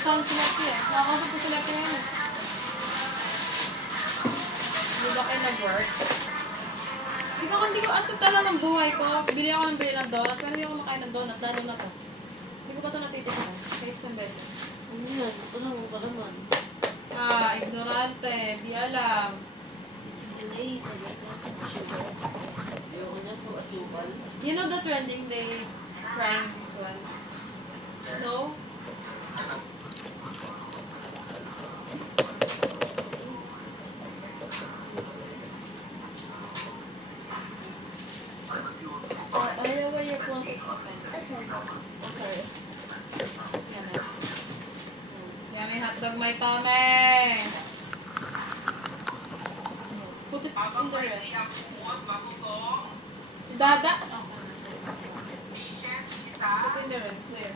sound sila siya. Nakakausap ko sila siya yan. Hindi ba kayo nag-work? Hindi ko asap tala ng buhay ko. Bili ako ng donut, pero hindi ako makain ng donut, lalo na to. Hindi ko pa ito natitikman. Kaya isang beses. Ano yan? Ano mo pa naman? Ignorante. Di alam. Sige na eh, sabi na. Sugar. Ayoko niya po, asukal. You know the trending they frying this one? No? Why your clothes is open? Sorry. Yummy hotdog, my tummy! Put it in the rest. Si Dada? Put it in the rest.